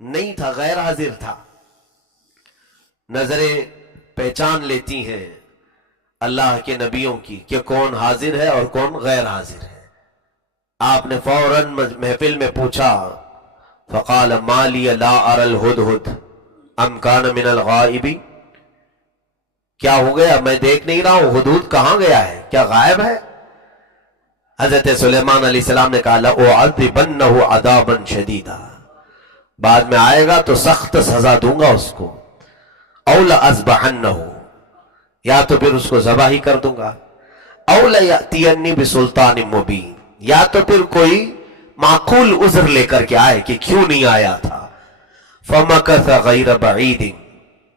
نہیں تھا، غیر حاضر تھا. نظریں پہچان لیتی ہیں اللہ کے نبیوں کی کہ کون حاضر ہے اور کون غیر حاضر ہے. آپ نے فوراً محفل میں پوچھا، فقال ما لی لا اری الہدہد ام کان من الغائبین، کیا ہو گیا میں دیکھ نہیں رہا ہوں، ہدہد کہاں گیا ہے، کیا غائب ہے؟ حضرت سلیمان علیہ السلام نے کہا لأعذبنہ عذابا شدیدا، بعد میں آئے گا تو سخت سزا دوں گا اس کو، او لأذبحنہ، یا تو پھر اس کو ذبح ہی کر دوں گا، او لیأتینی بسلطان مبین، یا تو پھر کوئی معقول عذر لے کر کے آئے کہ کیوں نہیں آیا تھا. فمکث غیر بعید،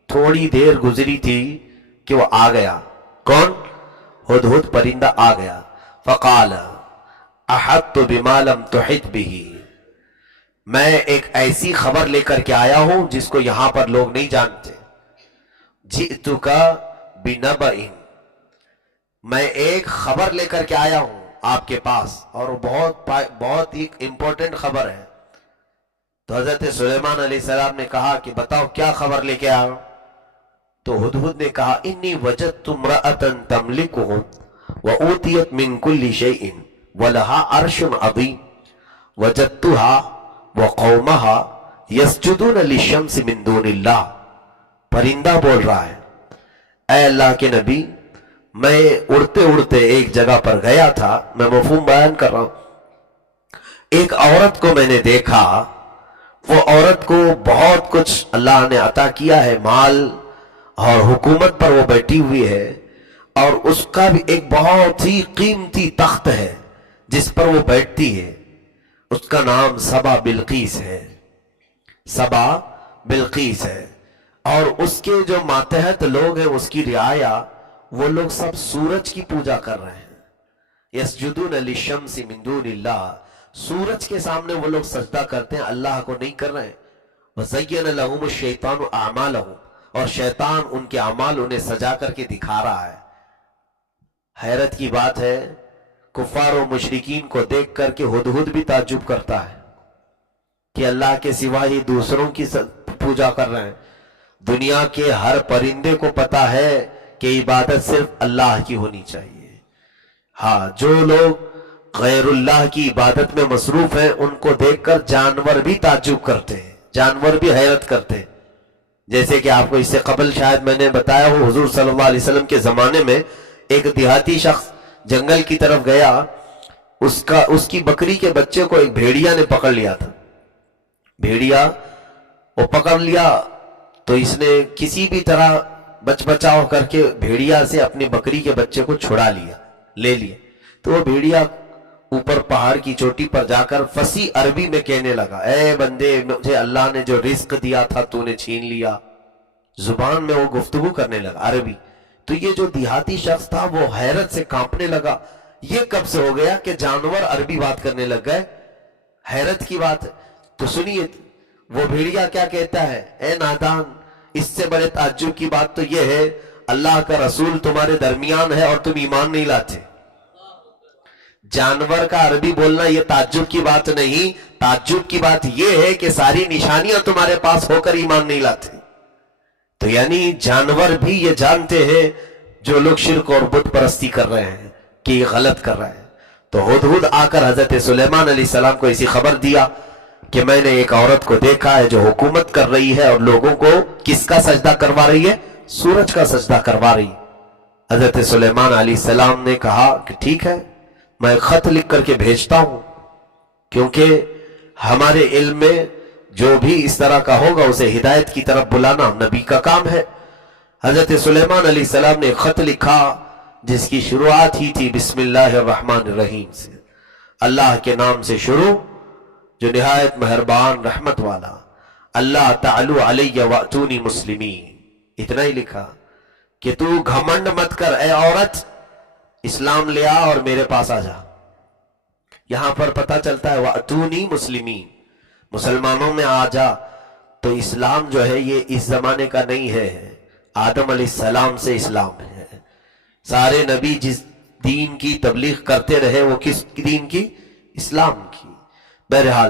تھوڑی دیر گزری تھی کہ وہ آ گیا. کون؟ ہدہد پرندہ آ گیا. فقال احطت بما لم تحط به، میں ایک ایسی خبر لے کر کے آیا ہوں جس کو یہاں پر لوگ نہیں جانتے. جئتک بنبأ، میں ایک خبر لے کر کے آیا ہوں آپ کے پاس، اور وہ بہت ہی امپورٹنٹ خبر ہے. تو حضرت سلیمان علیہ السلام نے کہا کہ بتاؤ کیا خبر لے کے آیا؟ تو ہدہد نے کہا انی وجدت امرأة تملکهم وأوتیت من کل شیء ولها عرش عظیم وجدتها وقومها یسجدون للشمس من دون اللہ. پرندہ بول رہا ہے، اے اللہ کے نبی، میں اڑتے اڑتے ایک جگہ پر گیا تھا، میں مفہوم بیان کر رہا ہوں، ایک عورت کو میں نے دیکھا، وہ عورت کو بہت کچھ اللہ نے عطا کیا ہے، مال اور حکومت پر وہ بیٹھی ہوئی ہے، اور اس کا بھی ایک بہت ہی قیمتی تخت ہے جس پر وہ بیٹھتی ہے، اس کا نام سبا بلقیس ہے. سبا بلقیس ہے، اور اس کے جو ماتحت لوگ ہیں، اس کی رعایا، وہ لوگ سب سورج کی پوجا کر رہے ہیں. یسجدون للشمس من دون اللہ، سورج کے سامنے وہ لوگ سجدہ کرتے ہیں، اللہ کو نہیں کر رہے ہیں. وَزَيَّنَ لَهُمُ الشَّيْطَانُ أَعْمَالَهُمْ، اور شیطان ان کے اعمال انہیں سجا کر کے دکھا رہا ہے. حیرت کی بات ہے، کفار و مشرکین کو دیکھ کر کے ہدہد بھی تعجب کرتا ہے کہ اللہ کے سوا ہی دوسروں کی پوجا کر رہے ہیں. دنیا کے ہر پرندے کو پتا ہے کہ عبادت صرف اللہ کی ہونی چاہیے. ہاں، جو لوگ غیر اللہ کی عبادت میں مصروف ہیں، ان کو دیکھ کر جانور بھی تعجب کرتے ہیں، جانور بھی حیرت کرتے ہیں. جیسے کہ آپ کو اس سے قبل شاید میں نے بتایا ہو، حضور صلی اللہ علیہ وسلم کے زمانے میں ایک دیہاتی شخص جنگل کی طرف گیا، اس کی بکری کے بچے کو ایک بھیڑیا نے پکڑ لیا تھا. بھیڑیا وہ پکڑ لیا تو اس نے کسی بھی طرح بچاؤ کر کے بھیڑیا سے اپنی بکری کے بچے کو چھڑا لے لیا. تو وہ بھیڑیا اوپر پہاڑ کی چوٹی پر جا کر فصیح عربی میں کہنے لگا، اے بندے، مجھے اللہ نے جو رزق دیا تھا تو نے چھین لیا. زبان میں وہ گفتگو کرنے لگا عربی. تو یہ جو دیہاتی شخص تھا وہ حیرت سے کانپنے لگا، یہ کب سے ہو گیا کہ جانور عربی بات کرنے لگ گئے؟ حیرت کی بات ہے. تو سنیے وہ بھیڑیا کیا کہتا ہے، اے نادان، اس سے بڑے تعجب کی بات تو یہ ہے، اللہ کا رسول تمہارے درمیان ہے اور تم ایمان نہیں لاتے. جانور کا عربی بولنا یہ تعجب کی بات نہیں، تعجب کی بات یہ ہے کہ ساری نشانیاں تمہارے پاس ہو کر ایمان نہیں لاتے. تو یعنی جانور بھی یہ جانتے ہیں جو لوگ شرک اور بت پرستی کر رہے ہیں کہ یہ غلط کر رہے ہیں. تو ہدہد آ کر حضرت سلیمان علیہ السلام کو ایسی خبر دیا کہ میں نے ایک عورت کو دیکھا ہے جو حکومت کر رہی ہے اور لوگوں کو کس کا سجدہ کروا رہی ہے؟ سورج کا سجدہ کروا رہی. حضرت سلیمان علیہ السلام نے کہا کہ ٹھیک ہے، میں خط لکھ کر کے بھیجتا ہوں، کیونکہ ہمارے علم میں جو بھی اس طرح کا ہوگا اسے ہدایت کی طرف بلانا نبی کا کام ہے. حضرت سلیمان علیہ السلام نے خط لکھا جس کی شروعات ہی تھی بسم اللہ الرحمن الرحیم سے، اللہ کے نام سے شروع جو نہایت مہربان رحمت والا. اللہ تعالی علیہ واتونی مسلمین، اتنا ہی لکھا کہ تو گھمنڈ مت کر اے عورت، اسلام لے آ اور میرے پاس آ جا. یہاں پر پتہ چلتا ہے واتونی مسلمین، مسلمانوں میں آ جا. تو اسلام جو ہے یہ اس زمانے کا نہیں ہے، آدم علیہ السلام سے اسلام ہے. سارے نبی جس دین کی تبلیغ کرتے رہے وہ کس دین کی؟ اسلام کی. بہرحال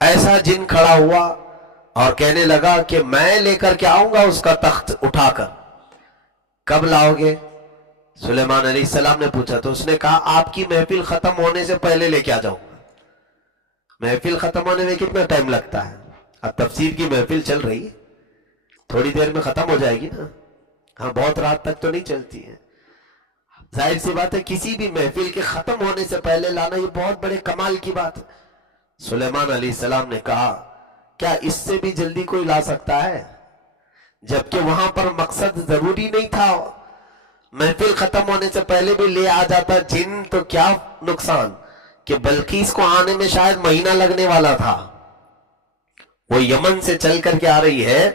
ایسا جن کھڑا ہوا اور کہنے لگا کہ میں لے کر کے آؤں گا اس کا تخت اٹھا کر. کب لاؤ گے؟ سلیمان علیہ السلام نے پوچھا تو اس نے کہا آپ کی محفل ختم ہونے سے پہلے لے کے آ جاؤں گا. محفل ختم ہونے میں کتنا ٹائم لگتا ہے؟ اب تفسیر کی محفل چل رہی ہے، تھوڑی دیر میں ختم ہو جائے گی نا. ہاں بہت رات تک تو نہیں چلتی ہے. ظاہر سی بات ہے کسی بھی محفل کے ختم ہونے سے پہلے لانا یہ بہت بڑے کمال کی بات ہے. سلیمان علیہ السلام نے کہا کیا اس سے بھی جلدی کوئی لا سکتا ہے؟ جبکہ وہاں پر مقصد ضروری نہیں تھا، محفل ختم ہونے سے پہلے بھی لے آ جاتا جن تو کیا نقصان کہ بلقیس کو آنے میں شاید مہینہ لگنے والا تھا. وہ یمن سے چل کر کے آ رہی ہے،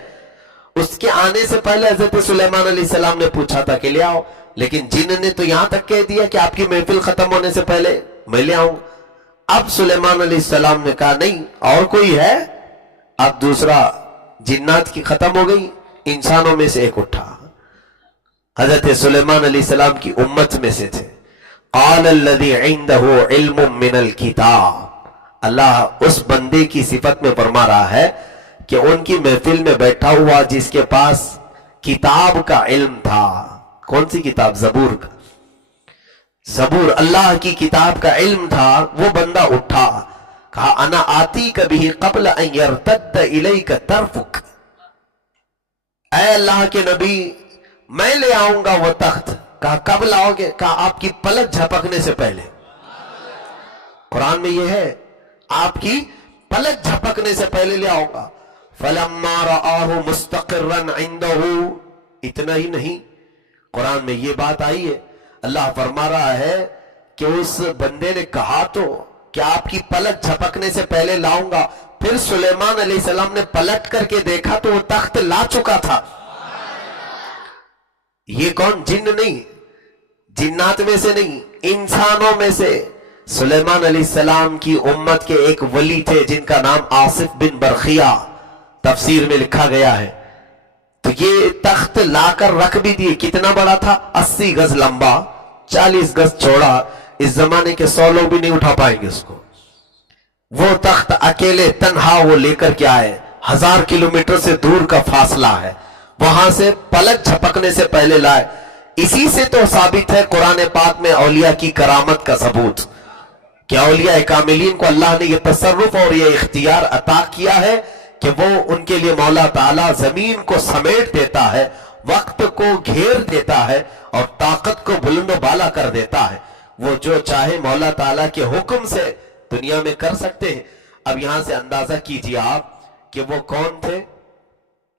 اس کے آنے سے پہلے حضرت سلیمان علیہ السلام نے پوچھا تھا کہ لے آؤ، لیکن جن نے تو یہاں تک کہہ دیا کہ آپ کی محفل ختم ہونے سے پہلے میں لے آؤں. اب سلیمان علیہ السلام نے کہا نہیں اور کوئی ہے؟ اب دوسرا جنات کی ختم ہو گئی، انسانوں میں سے ایک اٹھا، حضرت سلیمان علیہ السلام کی امت میں سے تھے. قال الذی عنده علم من الکتاب، اللہ اس بندے کی صفت میں فرما رہا ہے کہ ان کی محفل میں بیٹھا ہوا جس کے پاس کتاب کا علم تھا. کون سی کتاب؟ زبور کا. زبور اللہ کی کتاب کا علم تھا. وہ بندہ اٹھا، کہا انا آتی کبھی قبل ان یرتد الیک طرفک، اے اللہ کے نبی میں لے آؤں گا وہ تخت. کہا کب لاؤ گے؟ کہا آپ کی پلک جھپکنے سے پہلے. قرآن میں یہ ہے آپ کی پلک جھپکنے سے پہلے لے آؤں گا. فلما رآہ مستقرا عنده، اتنا ہی نہیں قرآن میں یہ بات آئی ہے، اللہ فرما رہا ہے کہ اس بندے نے کہا تو کہ آپ کی پلک جھپکنے سے پہلے لاؤں گا. پھر سلیمان علیہ السلام نے پلٹ کر کے دیکھا تو وہ تخت لا چکا تھا. یہ کون؟ جن نہیں، جنات میں سے نہیں، انسانوں میں سے. سلیمان علیہ السلام کی امت کے ایک ولی تھے جن کا نام آصف بن برخیہ، تفسیر میں لکھا گیا ہے. تو یہ تخت لا کر رکھ بھی دیے. کتنا بڑا تھا؟ 80 گز لمبا، 40 گز چوڑا. اس زمانے کے 100 لوگ بھی نہیں اٹھا پائیں گے اس کو. وہ تخت اکیلے تنہا وہ لے کر کے آئے. 1000 کلومیٹر سے دور کا فاصلہ ہے، وہاں سے پلک جھپکنے سے پہلے لائے. اسی سے تو ثابت ہے قرآن پاک میں اولیاء کی کرامت کا ثبوت کہ اولیاء کاملین کو اللہ نے یہ تصرف اور یہ اختیار عطا کیا ہے کہ وہ ان کے لیے مولا تعالیٰ زمین کو سمیٹ دیتا ہے، وقت کو گھیر دیتا ہے اور طاقت کو بلند و بالا کر دیتا ہے. وہ جو چاہے مولا تعالیٰ کے حکم سے دنیا میں کر سکتے ہیں. اب یہاں سے اندازہ کیجیے آپ کہ وہ کون تھے؟